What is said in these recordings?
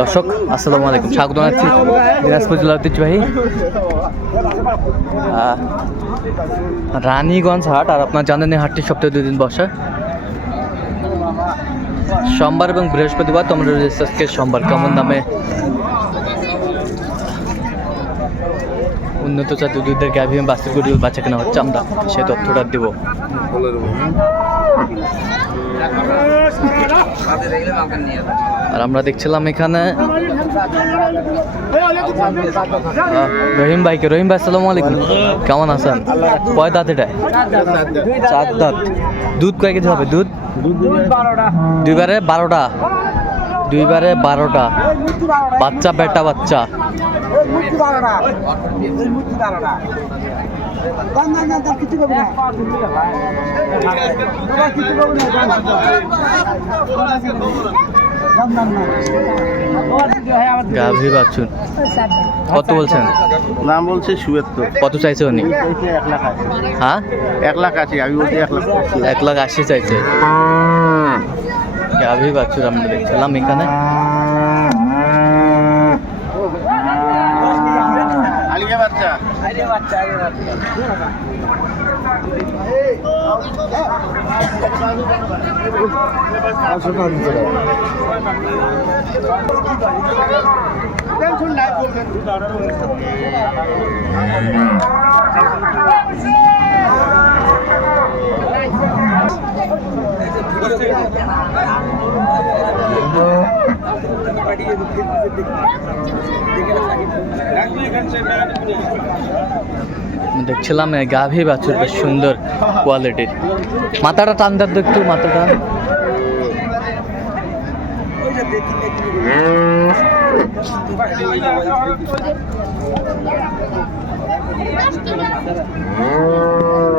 দর্শক, আসসালামু আলাইকুম। স্বাগত জানাচ্ছি দিনাজপুর জেলার ঐতিহ্যবাহী রানীগঞ্জ হাট। আর আপনার জানেন এই হাটটি সপ্তাহে দুই দিন বসে। সোমবার এবং বৃহস্পতিবার তোমরা রয়েছে আজকে সোমবার। কেমন দামে উন্নত জাতীয় দুধের গাভী বাস্তির বাচ্চা কেনা হচ্ছে আমরা সেই তথ্যটা দিব। আর আমরা দেখছিলাম এখানে রহিম ভাইকে। রহিম ভাই সালাম আলাইকুম। কেমন আছেন? কয় দাঁত এটা? চার দাঁত। দুধ কয় কেজি হবে? দুধ? দুইবারে বারোটা। দুইবারে বারোটা। বাচ্চা বেটা বাচ্চা। গাভী বাছুর। কত বলছেন? নাম বলছে সুয়েত্তর কত চাইছে উনি? হ্যাঁ? এক লাখ আশি আমি বলছি এক লাখ এক লাখ আশি চাইছে। গাভী বাছুর আমরা দেখছিলাম এখানে। বাচ্চা। দেখছিলাম গাভী বাছুর বেশ সুন্দর কোয়ালিটির মাথাটা টান দেন তো একটু মাথাটা।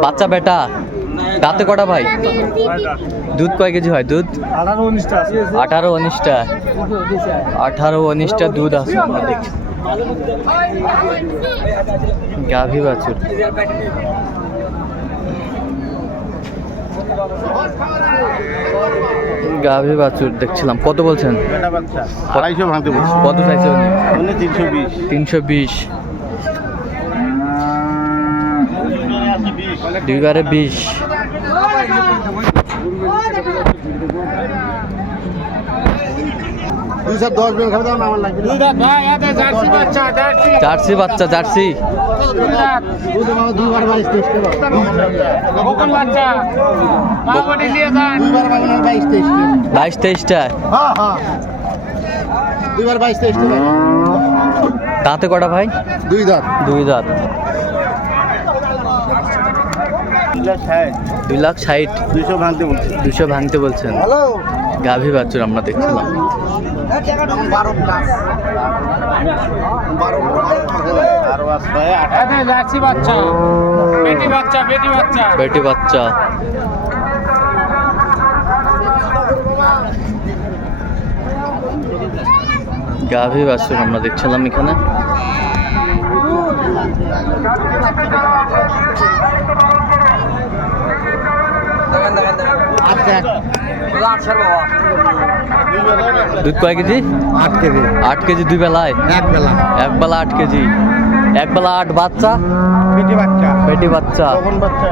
বাচ্চা বেটা। দাঁতে কটা ভাই? দুধ কয় কেজি হয়? দুধ? আঠারো উনিশটা আঠারো উনিশটা। দুধ আছে আমরা দেখছি। গাভী বাছুর। গাভী বাছুর দেখছিলাম। কত বলছেন? আড়াইশো ভাঙতে কত চাইছে উনি? তিনশো বিশ। তিনশো বিশ। দুইবারে বিশ। জার্সি বাচ্চা জার্সি। বাইশ তেইশটা। দুইবার বাইশ তেইশ দাঁতে কটা ভাই? দুই দাঁত। দুই দাঁত। দুই লাখ ষাট। দুইশো ভাঙতে বলছি। দুশো ভাঙতে বলছেন। গাভী বাছুর আমরা দেখছিলাম। বেটি বাচ্চা। গাভী বাছুর আমরা দেখছিলাম এখানে। দুধ কয় কেজি? আট কেজি। আট কেজি দুই বেলায়? এক বেলা। এক বেলা আট কেজি। এক বেলা আট বাচ্চা? পেটি বাচ্চা। বেটি বাচ্চা। বাচ্চা।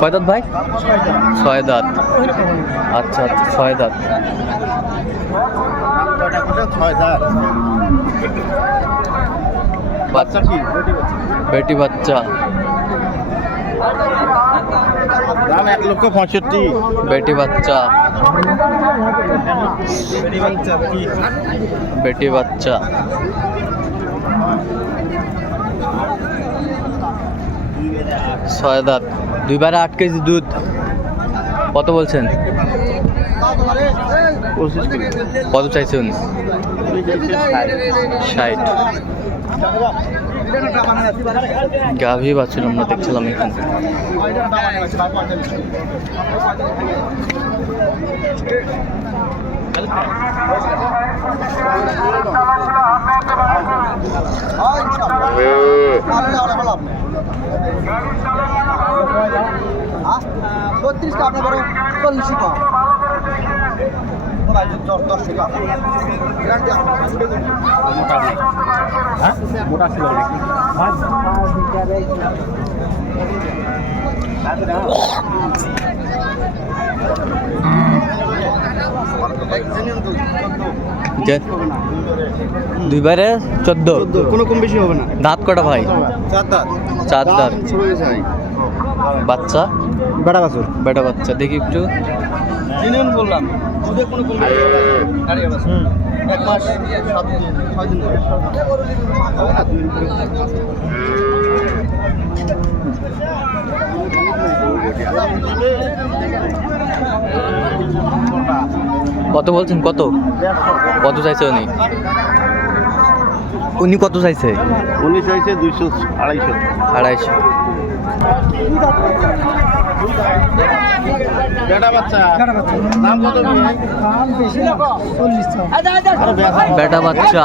কয় দাঁত ভাই? ছয় দাঁত। আচ্ছা আচ্ছা ছয় দাঁত। বাচ্চা কি? বেটি বাচ্চা। দাম এক লক্ষ পঁয়ষট্টি। বেটি বাচ্চা। বেটি বাচ্চা ছয় দাঁত। দুইবারে আট কেজি দুধ। কত বলছেন? কত চাইছে উনি? উনি চাইছে ষাট। ষাট। গাভী বাছুর আমরা দেখছিলাম এখানে। বত্রিশ টা আপনার বড় চল্লিশ টা দশ টাকা মোটা ছিল দুইবারে চোদ্দ। কোনো কম বেশি হবে না। দাঁত কটা ভাই? চার দাঁত। চার বাচ্চা? বেটা বাছুর। বেটা বাচ্চা। দেখি একটু। জিনিয়ন বললাম দুধে কোনো কম বেশি হবে না। এক মাস সাত দিন ছয় দিন হবে না, দুই দিন করে। কত বলছেন? কত? কত চাইছে উনি? উনি কত চাইছে? উনি চাইছে দুইশো আড়াইশো। আড়াইশো। বেটা বাচ্চা।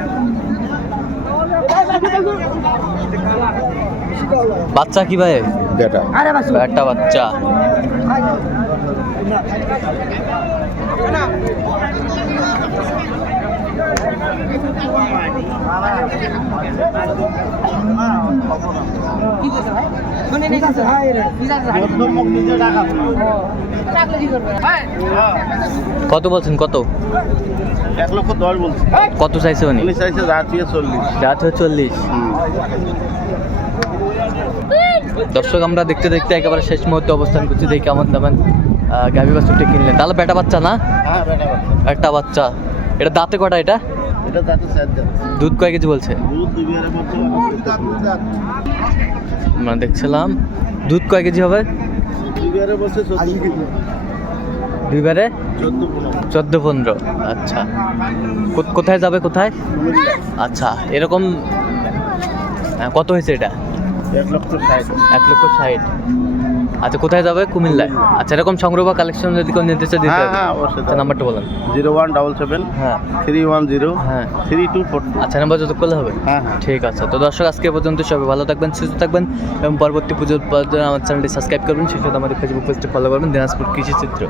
বাচ্চা কি ভাই? একটা বাচ্চা। কত বলছেন কত? এক লক্ষ দশ বলছি কত চাইছে উনি? চাইছে চল্লিশ রাত চল্লিশ। দর্শক আমরা দেখতে দেখতে একেবারে শেষ মুহূর্তে অবস্থান করছি। দেখি কেমন দামেন গাভী বাছুরটা কিনলেন। তাহলে বেটা বাচ্চা না? হ্যাঁ বেটা একটা বাচ্চা। এটা দাঁতে কটা এটা? এটা স্যার দুধ কয় কেজি বলছে? আমরা দেখছিলাম। দুধ কয় কেজি হবে? দুইবারে চোদ্দ পনেরো। আচ্ছা। কো- কোথায় যাবে কোথায়? আচ্ছা এরকম হ্যাঁ, কত হয়েছে এটা? এক লক্ষ ষাট। এক লক্ষ ষাট। আচ্ছা কোথায় যাবে? কুমিল্লায়। আচ্ছা এরকম সংগ্রহ বা কালেকশন যদি কেউ নিতে চায় দিতে হ্যাঁ হ্যাঁ অবশ্যই আচ্ছা নাম্বারটা বলেন। জিরো ওয়ান ডাবল সেভেন হ্যাঁ। থ্রি ওয়ান জিরো হ্যাঁ। থ্রি টু ফোর আচ্ছা নাম্বার যত করলে হবে? হ্যাঁ হ্যাঁ। ঠিক আছে। তো দর্শক আজকে পর্যন্ত সবাই ভালো থাকবেন সুস্থ থাকবেন এবং পরবর্তী পুজোর আমার চ্যানেলটি সাবস্ক্রাইব করবেন সেই সাথে আমাদের ফেসবুক পেজটি ফলো করবেন দিনাজপুর কৃষি চিত্র।